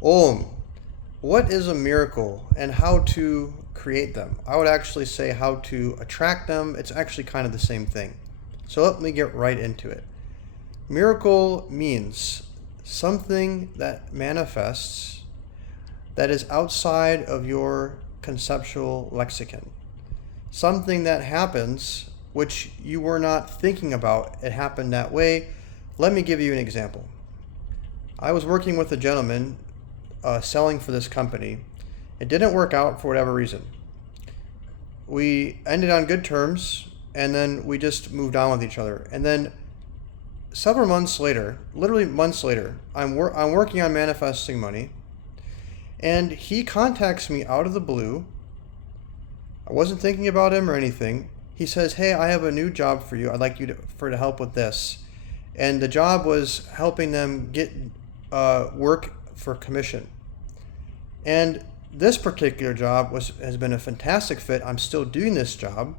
What is a miracle and how to create them? I would actually say how to attract them. It's actually kind of the same thing. So let me get right into it. Miracle means something that manifests that is outside of your conceptual lexicon. Something that happens which you were not thinking about. It happened that way. Let me give you an example. I was working with a gentleman selling for this company. It didn't work out for whatever reason. We ended on good terms, and then we just moved on with each other. And then several months later, literally months later, I'm working on manifesting money, and he contacts me out of the blue. I wasn't thinking about him or anything. He says, "Hey, I have a new job for you. I'd like you to help with this." And the job was helping them get work for commission. And this particular job has been a fantastic fit. I'm still doing this job.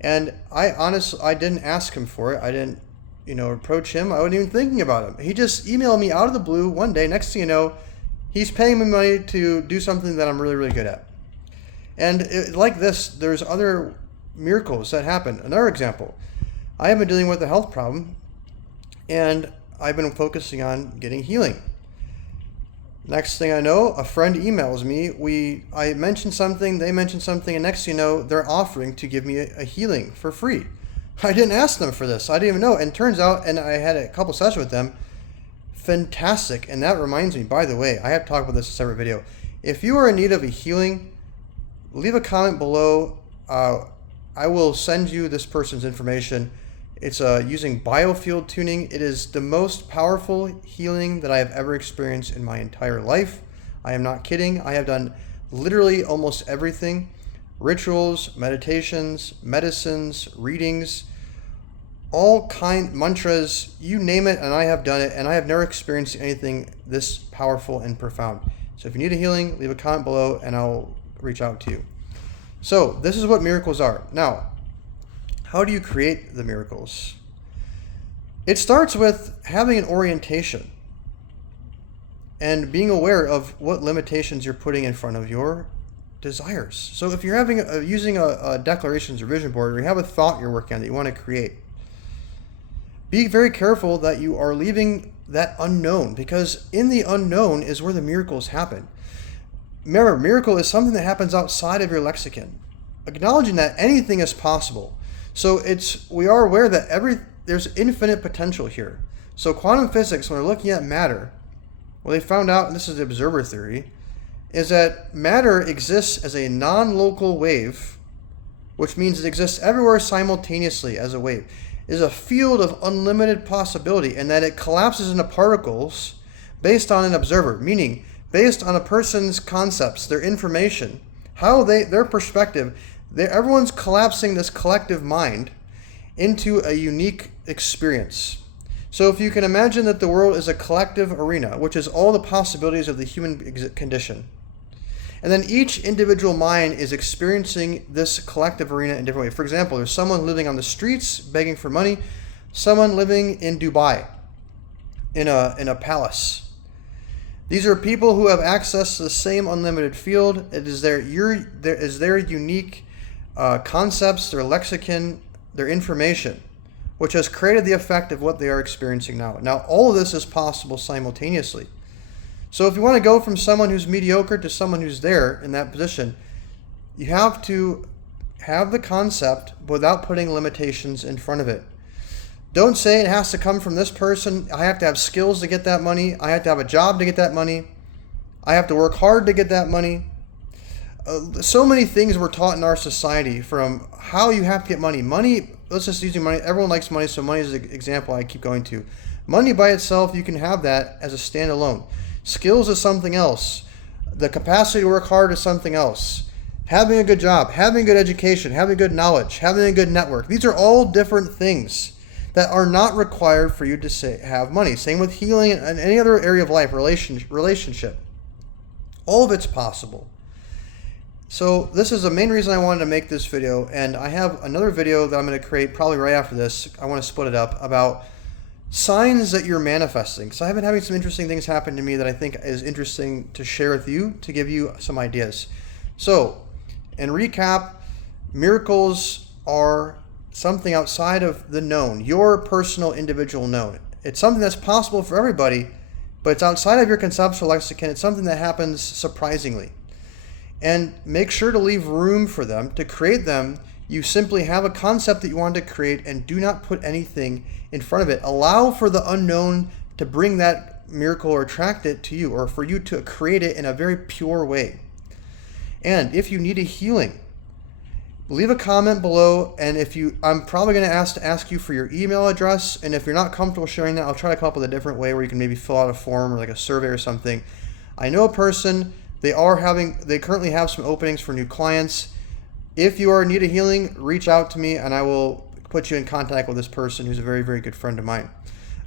And I didn't ask him for it. I didn't, approach him. I wasn't even thinking about him. He just emailed me out of the blue one day. Next thing you know, he's paying me money to do something that I'm really, really good at. And like this, there's other miracles that happen. Another example, I have been dealing with a health problem, and I've been focusing on getting healing. Next thing I know, a friend emails me. I mentioned something, they mentioned something, and next thing you know, they're offering to give me a healing for free. I didn't ask them for this. I didn't even know. And it turns out, and I had a couple sessions with them, fantastic. And that reminds me, by the way, I have talked about this in a separate video. If you are in need of a healing, leave a comment below. I will send you this person's information. It's using biofield tuning. It is the most powerful healing that I have ever experienced in my entire life. I am not kidding. I have done literally almost everything. Rituals, meditations, medicines, readings, mantras, you name it, and I have done it, and I have never experienced anything this powerful and profound. So if you need a healing, leave a comment below, and I'll reach out to you. So this is what miracles are. Now, how do you create the miracles? It starts with having an orientation and being aware of what limitations you're putting in front of your desires. So if you're using a declarations or vision board, or you have a thought you're working on that you want to create, be very careful that you are leaving that unknown, because in the unknown is where the miracles happen. Remember, miracle is something that happens outside of your lexicon. Acknowledging that anything is possible. So we are aware that there's infinite potential here. So quantum physics, when we're looking at matter, what they found out, and this is the observer theory, is that matter exists as a non-local wave, which means it exists everywhere simultaneously as a wave. It is a field of unlimited possibility, and that it collapses into particles based on an observer, meaning based on a person's concepts, their information, their perspective. Everyone's collapsing this collective mind into a unique experience. So if you can imagine that the world is a collective arena, which is all the possibilities of the human condition, and then each individual mind is experiencing this collective arena in different ways. For example, there's someone living on the streets begging for money, someone living in Dubai in a palace. These are people who have access to the same unlimited field. It is their unique concepts, their lexicon, their information, which has created the effect of what they are experiencing now. Now, all of this is possible simultaneously. So if you want to go from someone who's mediocre to someone who's there in that position, you have to have the concept without putting limitations in front of it. Don't say it has to come from this person. I have to have skills to get that money. I have to have a job to get that money. I have to work hard to get that money. So many things we're taught in our society, from how you have to get money. Money, let's just use money. Everyone likes money, so money is an example I keep going to. Money by itself, you can have that as a standalone. Skills is something else. The capacity to work hard is something else. Having a good job, having good education, having good knowledge, having a good network. These are all different things that are not required for you to have money. Same with healing and any other area of life, relationship. All of it's possible. So this is the main reason I wanted to make this video, and I have another video that I'm going to create probably right after this. I want to split it up about signs that you're manifesting. So I've been having some interesting things happen to me that I think is interesting to share with you, to give you some ideas. So, in recap, miracles are something outside of the known, your personal individual known. It's something that's possible for everybody, but it's outside of your conceptual lexicon. It's something that happens surprisingly. And make sure to leave room for them. To create them, you simply have a concept that you want to create and do not put anything in front of it. Allow for the unknown to bring that miracle or attract it to you, or for you to create it in a very pure way. And if you need a healing, leave a comment below, and I'm probably going to ask you for your email address, and if you're not comfortable sharing that, I'll try to come up with a different way where you can maybe fill out a form or like a survey or something. I know a person, they currently have some openings for new clients. If you are in need of healing, reach out to me and I will put you in contact with this person who's a very, very good friend of mine.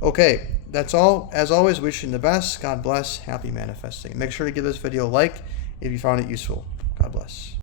Okay, that's all. As always, wishing the best. God bless. Happy manifesting. Make sure to give this video a like if you found it useful. God bless.